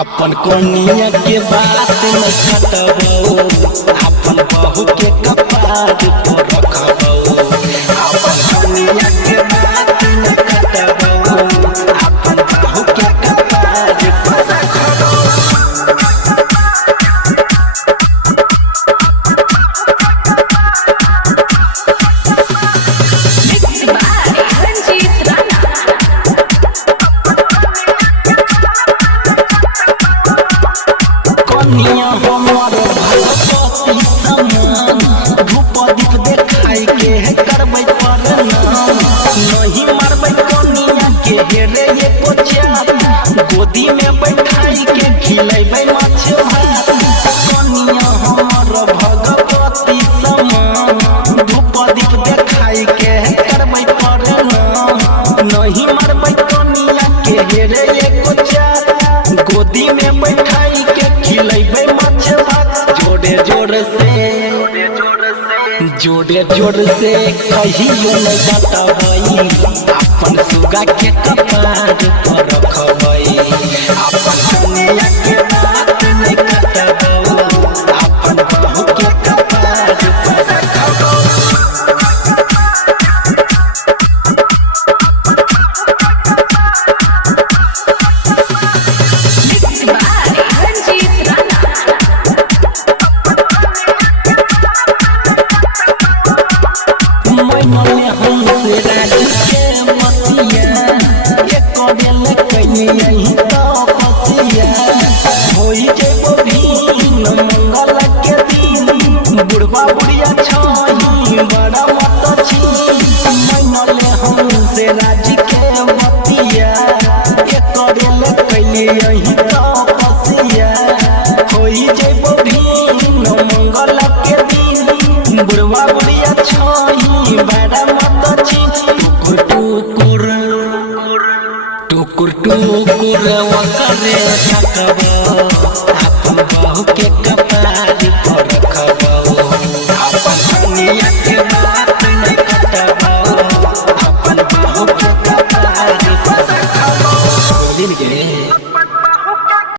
अपन कोनिया के बात न कटबो अपन बहू के कपार पर रखबो अपन कोनिया के बात न कटबो अपन बहू के कपार पर रखबो। कनिया हमार भगवती समान धूप दीप देखाई के करबै प्रणाम नहीं मारबै कनिया के हेरे एको चाप गोदी में बैठाई के खिलेबै माछ भात। कनिया हमार भगवती समान धूप दीप देखाई के करबै प्रणाम नहीं मारबै कनिया के हेरे एको चाप गोदी में बैठाई के खिलेबै माछ भात। जोड़े जोड़ से कहियो न बतबै अपन सुगा के कपार पर रखबै अपन कनिया के बात नहीं कटबो अपन बहू के कपार पर रखबो। मैंने हमसे राजी के मतिया एक बेल कहीं यही तपसिया होई जेबो भीन मंगल के दिन बुढ़वा बुढ़िया छही बड़ा मत छी। मैंने हमसे राजी के मतिया एक बेल कहीं यही तपसिया होई जेबो भीन मंगल के दिन बुढ़वा बुढ़िया छही बड़ा मत छी। टुकुर टुकुर वकरे तकबो अपन बहू के कपार पर रखबो अपन कनिया के बात नहीं कटबो अपन बहू के कपार पर रखबो।